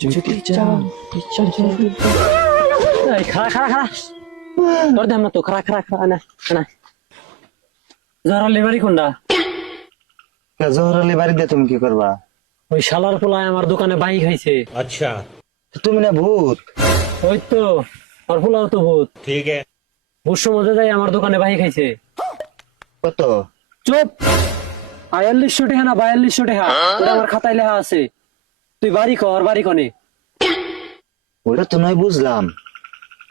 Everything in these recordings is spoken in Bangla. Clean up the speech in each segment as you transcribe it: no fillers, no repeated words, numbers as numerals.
যদি চাও এই খাড়া খাড়া খাড়া তোর দাম না তো খাড়া খাড়া খাড়া না না জহরা লেবারি কোনটা জহরালি বাড়ি দিয়ে তুমি কি করবা? ওই শালার পোলায় আমার দোকানে বাই খাইছে। अच्छा তুমি না ভূত? ওই তো আর পোলাও তো ভূত ठीक है ভূত মধ্যে যাই আমার দোকানে বাই খাইছে। কত? চুপ 4200 টাকা না 4200 টাকা ওটা আমার খাতায় লেখা আছে। তুই বাড়ি কর বাড়ি কনে ওটা তো নয় বুঝলাম,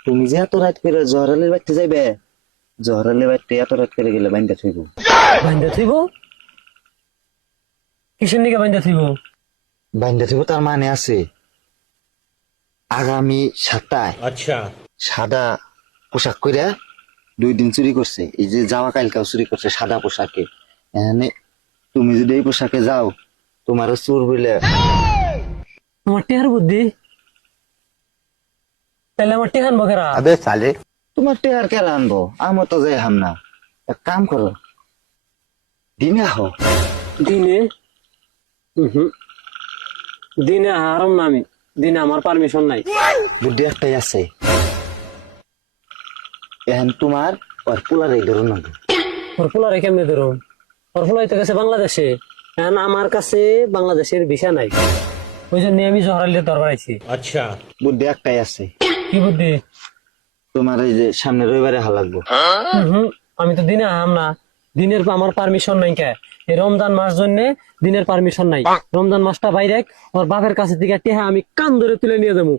তুমি যে এত রাত করে জহরালির বাড়িতে যাইবে, জহরালির বাড়িতে এত রাত করে গেলে বাইন্দা থইব। বাইন্দা থইব কিসের নিকে বাইন্দা থইব? বাইন্দা থইব তার মানে আছে আগামী 7টায় अच्छा সাদা পোশাক কইরা 2 দিন চুরি করছে, এই যে যাওয়া কালকাও চুরি করছে সাদা পোশাকে। এখানে তুমি যদি এই পোশাকে যাও তোমার চোর বলে আমার টেহার বুদ্ধি তাহলে আমার টেহান বকেরা তোমার টেয়ার কে আনবো, আমি তো যাই হাম না। এক কাম করো, দিনে আহ। দিনে দিনে হারাম না আমি দিনে আমার পারমিশন নাই। বুদ্ধি একটাই আছে, এখন তোমার ওর পোলারে ধরো না। ওর পোলারে কেমনে ধরুন? ওর পোলাই তো গেছে বাংলাদেশে, এখন আমার কাছে বাংলাদেশের ভিসা নাই, ওই জন্য আমি জহরালির দরবার আইছি। अच्छा বুদ্ধি একটাই আছে, কি বুদ্ধি? তোমার এই যে সামনে রবিবারে হা লাগবো। আমি তো দিনে আহাম না, দিনের আমার পারমিশন নাই। কে এই রমজান মাস জন্য দিনের পারমিশন নাই। রমজান মাসটা বাইরে ওর বাপের কাছে থেকে টেহা আমি কান ধরে তুলে নিয়ে যাবো।